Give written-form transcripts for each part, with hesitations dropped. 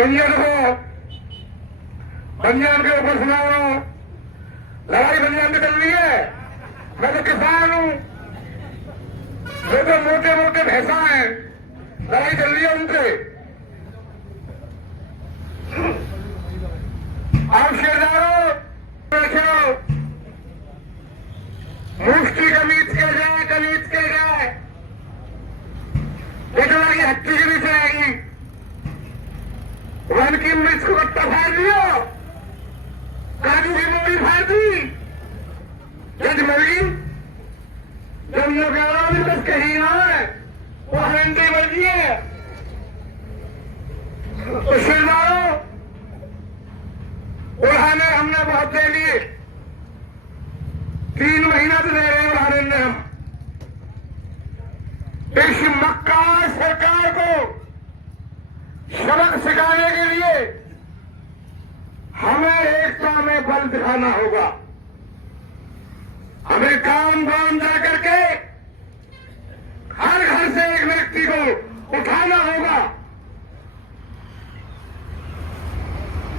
India देखो, बंजान के ऊपर सुना रहा हूं, लड़ाई बंजान में चल रही है। मैं तो किसान हूं, वे तो मोटे मोटे भैंसा हैं, लड़ाई चल रही है उनसे। आप शेरदारों बैठो, मुफ्ती कमीज के जाए बेटवा की हत्ती के नीचे आएगी। वन की मिर्च को कट्टा फाड़ दियो, काजू की मूली फाड़ दी, जज मर गई। जब ये गाना भी बस कहीं ना है, वो हंडी बन गई है। तो शेरदारों, उड़ाने हमने बहुत दे लिए, 3 महीना तो दे रहे उड़ाने ने हम। इस मक्कार सरकार को सबक सिखाने के लिए हमें एकता में बल दिखाना होगा। हमें काम जा करके हर घर से एक व्यक्ति को उठाना होगा,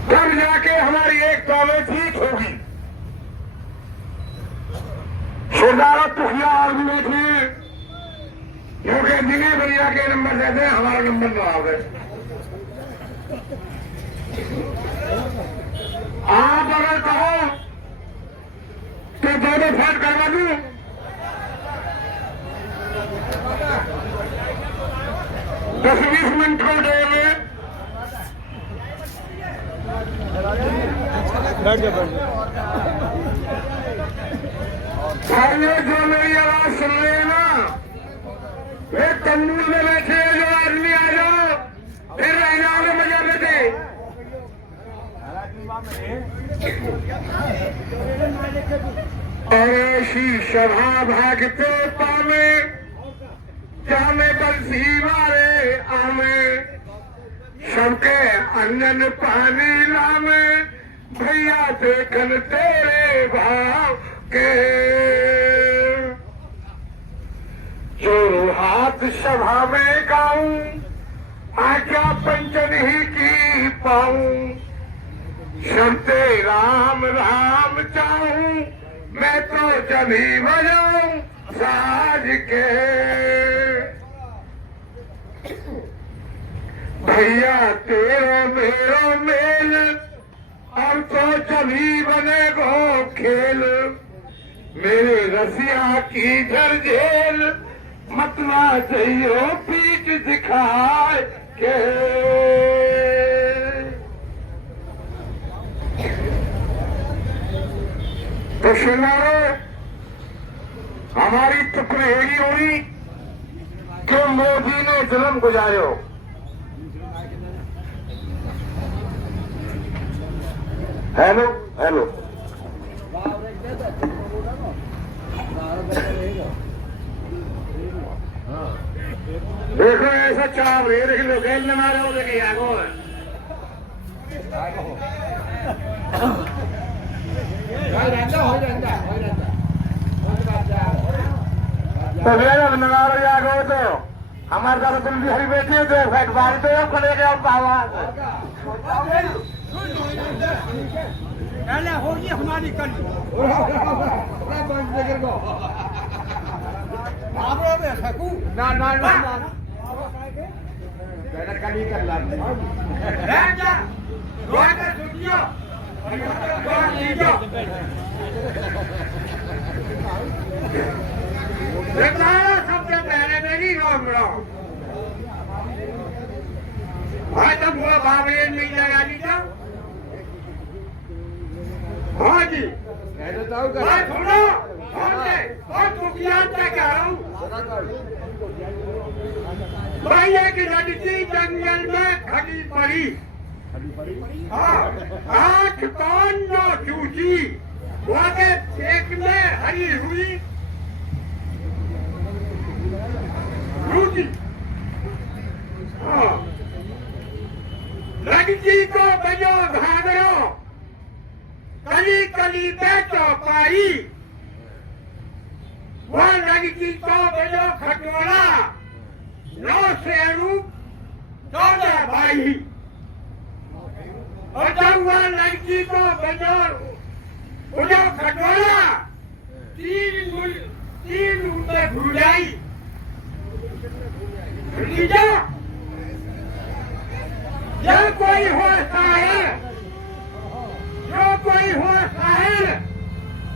तब जाके हमारी एकता में जीत होगी। सरदार तुखिया और भी बैठिए, क्योंकि दिने भैया के नंबर देते हमारा नंबर न आवे। आप अगर कहो तो 2 फाइट करवा दूं, दस 20 मिनट को देंगे। पहले जो मेरी आवाज सुन रहे हैं ना, वे तंबू में बैठे जो आदमी आ जाओ, फिर रहना में मजा लेते। और ऐसी सभा भागते पामे, जामे बंसी मारे आमे, सबके अंगन पानी लामे, भैया देखन तेरे भाव के। जो हाथ सभा में गाऊं, आज्ञा पंचन ही की पाऊं, शब्दे राम राम चाहूं, मैं तो जब ही बजाऊं साज के। भैया तेरो मेरो मेल, अब तो जब ही बने गो खेल, मेरे रसिया की झरझेल, मतना चाहिए पीठ दिखाए के। तो शेरदारों, हमारी टुकड़ी यही हुई कि मोदी ने जुल्म गुजारो। हेलो हेलो, देखो ऐसा चाव रे देख लो, गैल न मारे हो देखिए आगो तो मेरा नगारो जागो तो हमारे साथ तुम भी हरी बैठी हो, तो फैट बारी तो खड़े गए आप आवाज होगी हमारी कल ना ना ना कली कर ला सबसे पहले मेरी रोक लो भाई, तब हुआ भाभी मिल जाएगा जी क्या? हाँ जी भाई सुनो, और खुफियात क्या कह रहा हूँ भाई, एक लड़की जंगल में खड़ी पड़ी, हाँ 8 पान 9 चूची, वहाँ के पेट में हरी हुई रोटी। हाँ लड़की को बजो घाघरो, कली कली बेचो पाई, वह लड़की को बजो खटोला, 9 से रूप 14 भाई। बचा हुआ लड़की को बजाओ उजाओ खटवाला 3 रुपए भुजाई भतीजा जो कोई हो शायर जो कोई हो शायर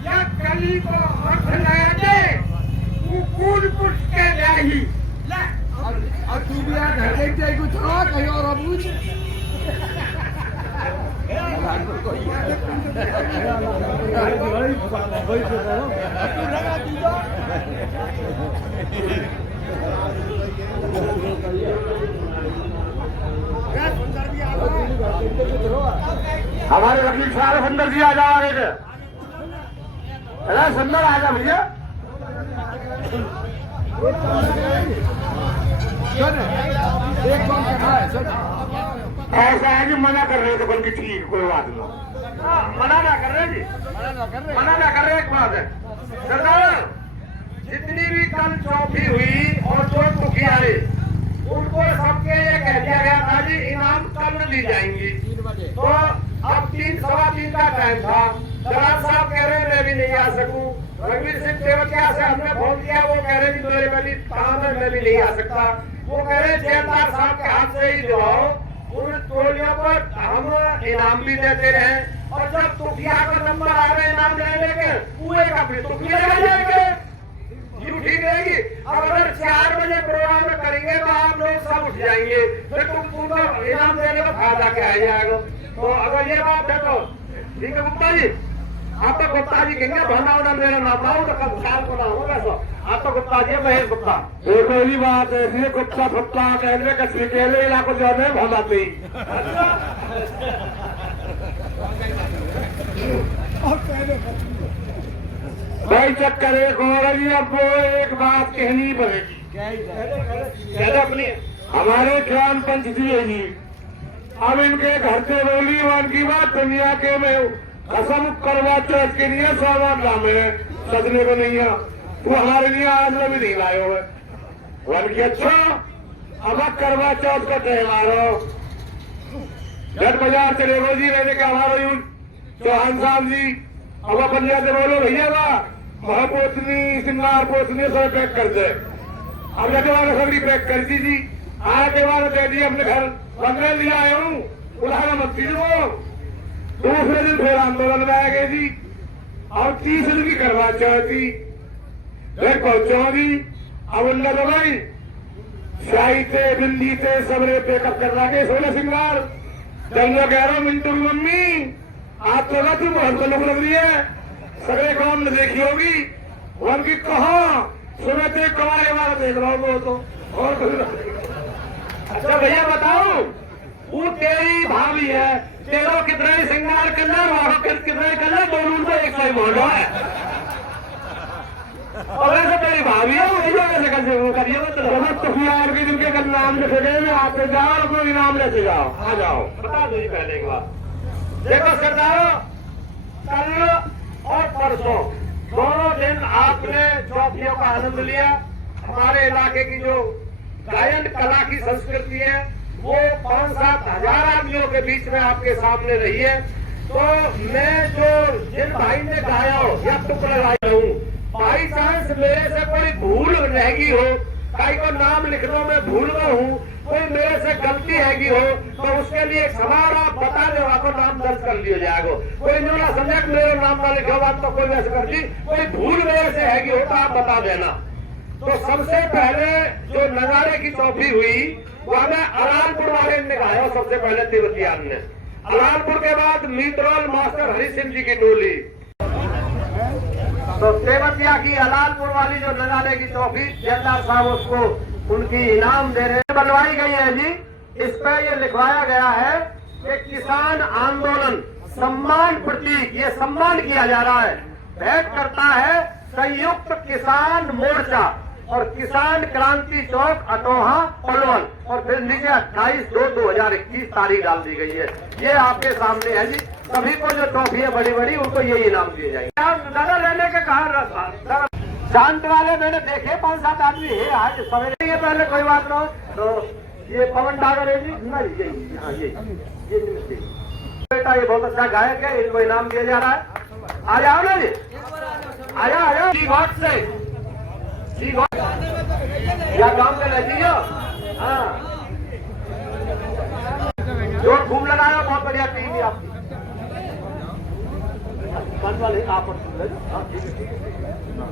या कली को हाथ लगा दे वो कूद कुछ के जाही अब तू भी यार घर देख जाए कुछ था कहीं और अब कुछ हमारे वकील साहब सुंदर जी आ जाओ आगे से। अरे सुंदर आ जा भैया। एक कौन करना है सर ऐसा है कि मना कर रहे थे बल्कि ठीक कोई बात नहीं। मना ना कर रहे जी, मना ना कर रहे एक बात है सरदार। जितनी भी कल चौथी हुई और जो मुखियारे उनको सबके ये कह दिया गया था जी इनाम कल दी जाएंगी। तो अब 3-3:15 का टाइम था। दराज साहब कह रहे मैं भी नहीं आ सकूं। रघुवीर सिंह तेवतिया से हमने फोन किया, वो कह रहे जी मेरे बड़ी काम है मैं भी नहीं आ सकता। वो कह रहे जेलदार साहब के हाथ से ही जो उन टोलियों पर हम इनाम भी देते रहे और जब तुखिया का नंबर आ रहे इनाम लेने के कुएं का फिर तुखिया जाएंगे। क्यों ठीक रहेगी? अब अगर 4 बजे प्रोग्राम करेंगे तो आप लोग सब उठ जाएंगे, फिर तुमको इनाम देने का फायदा क्या है जाएगा। तो अगर ये बात है तो ठीक है गुप्ता जी, आप तो गुप्ता जी कहेंगे भरना मेरा नाम आओ तो कब साल को ना होगा सो आप तो गुप्ता जी महेश गुप्ता। एक ही बात है इसलिए गुप्ता फुप्ता कहने का सिकेले इलाको जो है भगाते ही भाई चक्कर एक और जी। अब वो एक बात कहनी पड़ेगी क्या अपनी हमारे ज्ञान पंच जी है जी। अब इनके घर से बोली वन की बात दुनिया के में कसम करवा चौथ के लिए सामान लामे सजने को नहीं है। वो हमारे लिए आज भी नहीं लाए हुए वन की। अच्छा अब करवा चौथ का त्योहार हो घट बाजार चले गो जी रहने का हमारा यूज चौहान साहब जी। अब अपन जाते बोलो भैया महापोतनी सिंगार पोतनी सब पैक कर दे। अब जाते वाले सगड़ी पैक कर दी जी। आगे वाले दे दिए अपने घर 15 लिया आया हूँ उठाना मत दीजिए। दूसरे दिन फिर आंदोलन में आ गए जी और 30 दिन की करवा चौथी फिर पहुंचो जी। अब उनका तो भाई शाही से बिंदी से सबरे पेकअप करना के 16 सिंगार जब मैं कह रहा हूँ मिंटू की मम्मी आप तो ना तुम हमको लोग लग रही है सगरे कौन ने देखी होगी उनकी कहा सुबह तो कमाने वाला देख रहा हूँ वो तो और अच्छा भैया बताओ वो तेरी भाभी है तेरा कितना ही सिंगार करना वहां कितना ही करना दोनों तो एक सही बोल रहा है और ऐसे तेरी भाभी है वो कैसे कर वो करिए तो के जिनके कल नाम लिखे गए आप जाओ अपना इनाम लेते जाओ आ जाओ बता दो जी पहले एक बात। देखो सरदारों कल और परसों दोनों दिन आपने चौथियों का आनंद लिया। हमारे इलाके की जो गायन कला की संस्कृति है वो 5-7 हजार आदमियों के बीच में आपके सामने रही है। तो मैं जो जिन भाई ने गाया हो या तुक लगाया हूँ बाई चांस मेरे से कोई भूल रहेगी हो कहीं को नाम लिखने में भूल गया हूँ कोई मेरे से गलती हैगी हो तो उसके लिए सवाल आप बता दो आपको नाम दर्ज कर लिया जाएगा। कोई जो ना समझा मेरे नाम ना लिखा बात तो कोई वैसे कर दी कोई भूल मेरे से हैगी हो तो आप बता देना। तो सबसे पहले जो नजारे की चौथी हुई वो हमें अलालपुर वाले ने गाया सबसे पहले तिरुतियान ने। अलालपुर के बाद मीतरोल मास्टर हरि सिंह जी की डोली। तो तेवतिया की अलालपुर वाली जो नजारे की चौथी जल्दार साहब उसको उनकी इनाम दे रहे हैं बनवाई गई है जी। इस पर ये लिखवाया गया है कि किसान आंदोलन सम्मान प्रतीक ये सम्मान किया जा रहा है भेंट करता है संयुक्त किसान मोर्चा और किसान क्रांति चौक अटोहा पलवल और फिर नीचे 28/2/2021 तारीख डाल दी गई है। ये आपके सामने है जी। सभी को जो ट्रॉफी है बड़ी बड़ी उनको ये इनाम दिए जाएंगे। दादा लेने के कहा शांत वाले मैंने देखे 5-7 आदमी है आज सवेरे ये पहले कोई बात ना हो तो ये पवन डागर है जी ना ये हाँ ये ये बहुत अच्छा गायक है, इनको इनाम दिया जा रहा है। आ जाओ ना जी, आया आया जी घाट से, जी घाट या काम कर रहे हो। हाँ जो घूम लगाया बहुत बढ़िया टीम है आपकी। आप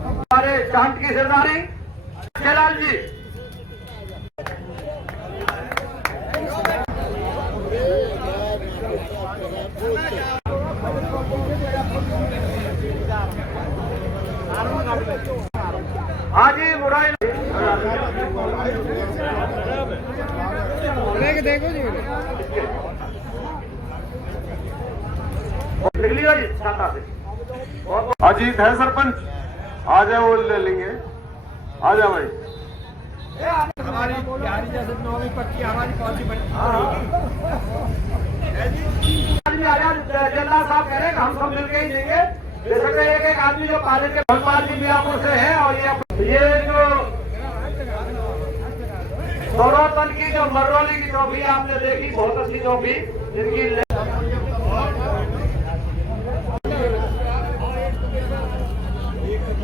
हमारे चांद की सरदारी लाल जी, हाँ जी बुराई देखो जी निकली हो जी छाता से। अजीत है सरपंच, आ जाओ वो ले लेंगे, आ जाओ भाई। हमारी प्यारी जैसे नौवीं पक्की हमारी पॉलिसी बनी। जल्ला साहब कह रहे हैं हम सब मिलकर ही देंगे। जैसे एक एक आदमी जो कॉलेज के भोपाल की मियापुर से है, और ये जो सौरतन की जो मरौली की ट्रॉफी आपने देखी, बहुत अच्छी ट्रॉफी जिनकी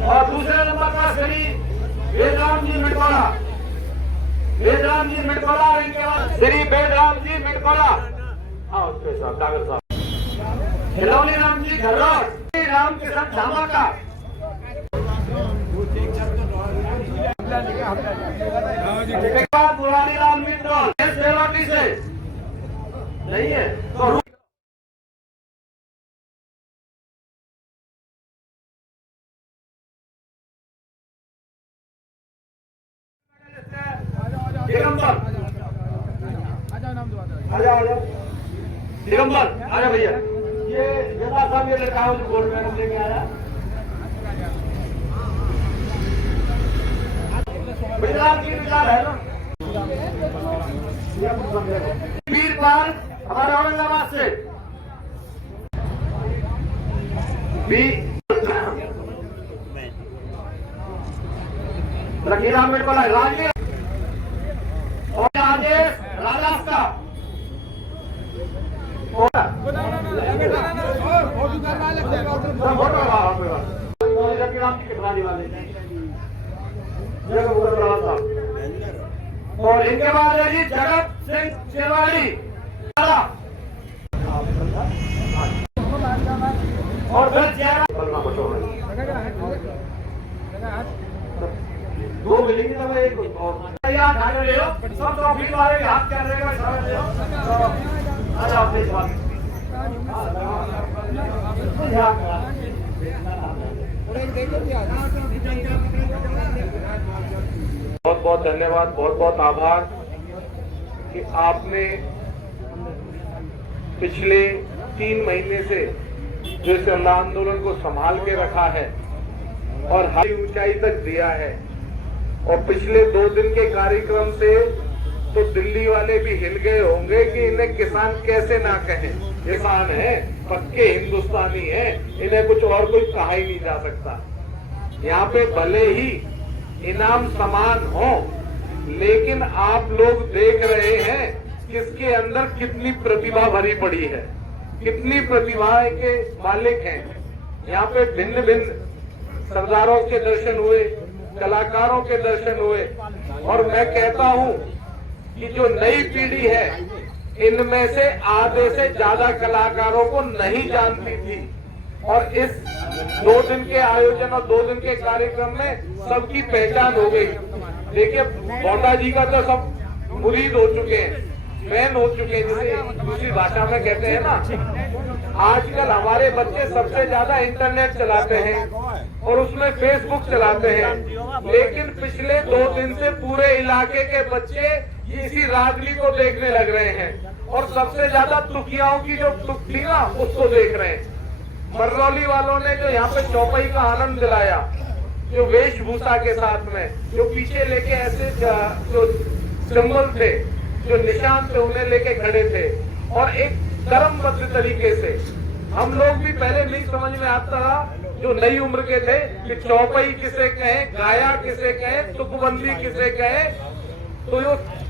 और दूसरे नंबर पर श्री वेदराम जी मिटवाला, वेदराम जी मिटवाला, और इनके बाद श्री वेदराम जी मिटवाला। हाँ उसके साथ डागर साहब, खिलौनी राम जी घरौर, राम किशन धामाका, इसके बाद मुरारी लाल मित्तल सेवाटी से नहीं है तो दिगंबर, दिगंबर आ जा भैया। ये जता साहब ये लड़का है जो गोल्ड मेडल लेके आया। गुजरात की विचार है ना वीरपाल हमारे औरंगाबाद से लकीराम मिटवाला राजवीर और राजेश राजा और इनके बाद है जी जगत सिंह शेरवाड़ी और फिर दो मिलेंगे तब एक और ले लो सब ट्रॉफी वाले हाथ कर रहे बहुत बहुत धन्यवाद, बहुत बहुत आभार कि आपने पिछले 3 महीने से जो इस आंदोलन को संभाल के रखा है और हर ऊंचाई तक दिया है। और पिछले 2 दिन के कार्यक्रम से तो दिल्ली वाले भी हिल गए होंगे कि इन्हें किसान कैसे ना कहें। किसान है, पक्के हिंदुस्तानी है, इन्हें कुछ और कोई कहा ही नहीं जा सकता। यहाँ पे भले ही इनाम समान हो, लेकिन आप लोग देख रहे हैं किसके अंदर कितनी प्रतिभा भरी पड़ी है, कितनी प्रतिभा के मालिक हैं। यहाँ पे भिन्न भिन्न सरदारों के दर्शन हुए, कलाकारों के दर्शन हुए, और मैं कहता हूँ कि जो नई पीढ़ी है इनमें से आधे से ज्यादा कलाकारों को नहीं जानती थी। और इस 2 दिन के आयोजन और 2 दिन के कार्यक्रम में सबकी पहचान हो गई। देखिए बौटा जी का तो सब मुरीद हो चुके हैं, फैन हो चुके हैं, जिसे दूसरी भाषा में कहते हैं ना। आजकल हमारे बच्चे सबसे ज्यादा इंटरनेट चलाते हैं और उसमें फेसबुक चलाते हैं, लेकिन पिछले 2 दिन से पूरे इलाके के बच्चे इसी रागली को देखने लग रहे हैं और सबसे ज्यादा तुकियाओं की जो तुक थी ना उसको देख रहे हैं। मरौली वालों ने जो यहाँ पे चौपाई का आनंद दिलाया, जो वेशभूषा के साथ में, जो पीछे लेके ऐसे जो सिंबल थे, जो निशान थे, उन्हें लेके खड़े थे, और एक कर्मबद्ध तरीके से। हम लोग भी पहले नहीं समझ में आता था, जो नई उम्र के थे, कि चौपाई किसे कहें, गाया किसे कहें, तुकबंदी किसे कहें। तो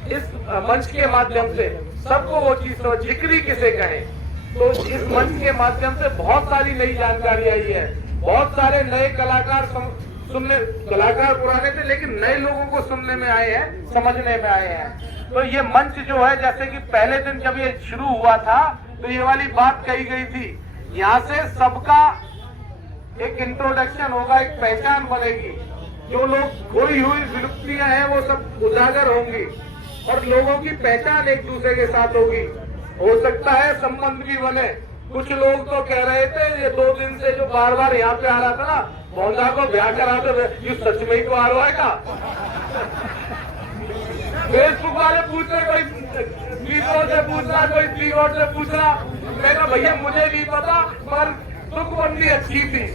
इस मंच के माध्यम से सबको वो चीज जिक्री किसे कहें, तो इस मंच के माध्यम से बहुत सारी नई जानकारी आई है। बहुत सारे नए कलाकार कलाकार पुराने थे लेकिन नए लोगों को सुनने में आए हैं, समझने में आए हैं। तो ये मंच जो है, जैसे कि पहले दिन जब ये शुरू हुआ था तो ये वाली बात कही गई थी, यहाँ से सबका एक इंट्रोडक्शन होगा, एक पहचान बनेगी। जो लोग खोई हुई विलुप्तियां हैं वो सब उजागर होंगी और लोगों की पहचान एक दूसरे के साथ होगी। हो सकता है संबंध भी बने। कुछ लोग तो कह रहे थे ये 2 दिन से जो बार बार यहाँ पे आ रहा था ना, मोहनदा को ब्याह करा तो ये सच में ही तो आ रहा है का। फेसबुक वाले पूछ रहे, कोई वीडियो से पूछ रहा, कोई कीबोर्ड से पूछ रहा। मैं कहा भैया मुझे नहीं पता, पर तुकबंदी अच्छी थी।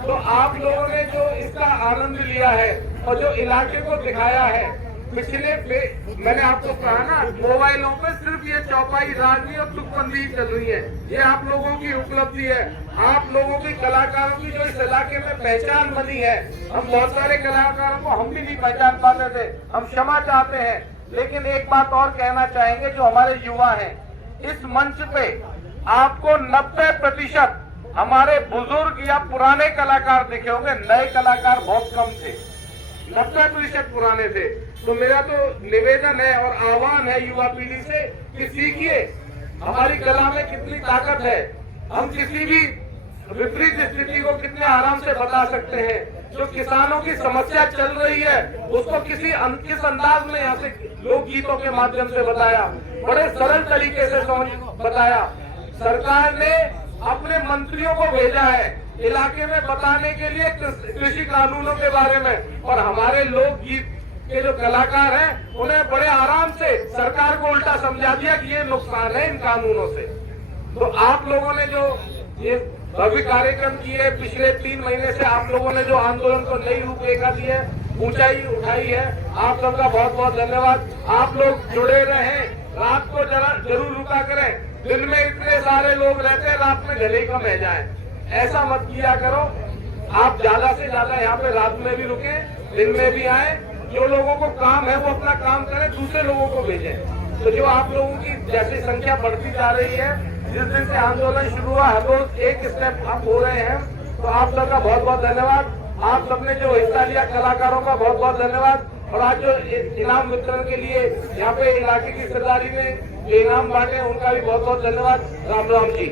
तो आप लोगों ने जो इसका आनंद लिया है और जो इलाके को दिखाया है, मैंने आपको कहा ना, मोबाइलों पे सिर्फ ये चौपाई राजनी और तुकबंदी चल रही है। ये आप लोगों की उपलब्धि है, आप लोगों की कलाकारों की जो इस इलाके में पहचान बनी है। हम बहुत सारे कलाकारों को हम भी नहीं पहचान पाते थे, हम क्षमा चाहते हैं। लेकिन एक बात और कहना चाहेंगे, जो हमारे युवा हैं, इस मंच पे आपको 90% हमारे बुजुर्ग या पुराने कलाकार दिखे होंगे, नए कलाकार बहुत कम थे, 90% पुराने थे। तो मेरा तो निवेदन है और आह्वान है युवा पीढ़ी से कि सीखिए हमारी कला में कितनी ताकत है। हम किसी भी विपरीत स्थिति को कितने आराम से बता सकते हैं। जो किसानों की समस्या चल रही है उसको किस अंदाज में यहाँ से लोकगीतों के माध्यम से बताया, बड़े सरल तरीके से बताया। सरकार ने अपने मंत्रियों को भेजा है इलाके में बताने के लिए कृषि कानूनों के बारे में, और हमारे लोकगीत के जो कलाकार हैं उन्हें बड़े आराम से सरकार को उल्टा समझा दिया कि ये नुकसान है इन कानूनों से। तो आप लोगों ने जो ये भव्य कार्यक्रम किए, पिछले 3 महीने से आप लोगों ने जो आंदोलन को नई रूपरेखा दी है, ऊंचाई उठाई है, आप सबका बहुत बहुत धन्यवाद। आप लोग जुड़े रहें, रात को जरूर रुका करें। दिन में इतने सारे लोग रहते हैं, रात में गले कम रह जाए, ऐसा मत किया करो। आप ज्यादा से ज्यादा यहाँ पे रात में भी रुके, दिन में भी आए। जो लोगों को काम है वो अपना काम करें, दूसरे लोगों को भेजें। तो जो आप लोगों की जैसे संख्या बढ़ती जा रही है, जिस दिन से आंदोलन शुरू हुआ हर रोज एक स्टेप अप हो रहे हैं, तो आप सबका बहुत बहुत धन्यवाद। आप सबने जो हिस्सा लिया, कलाकारों का बहुत बहुत धन्यवाद। और आज जो इनाम वितरण के लिए यहाँ पे इलाके की सरदारी ने जो इनाम बांटे, उनका भी बहुत बहुत धन्यवाद। राम राम जी।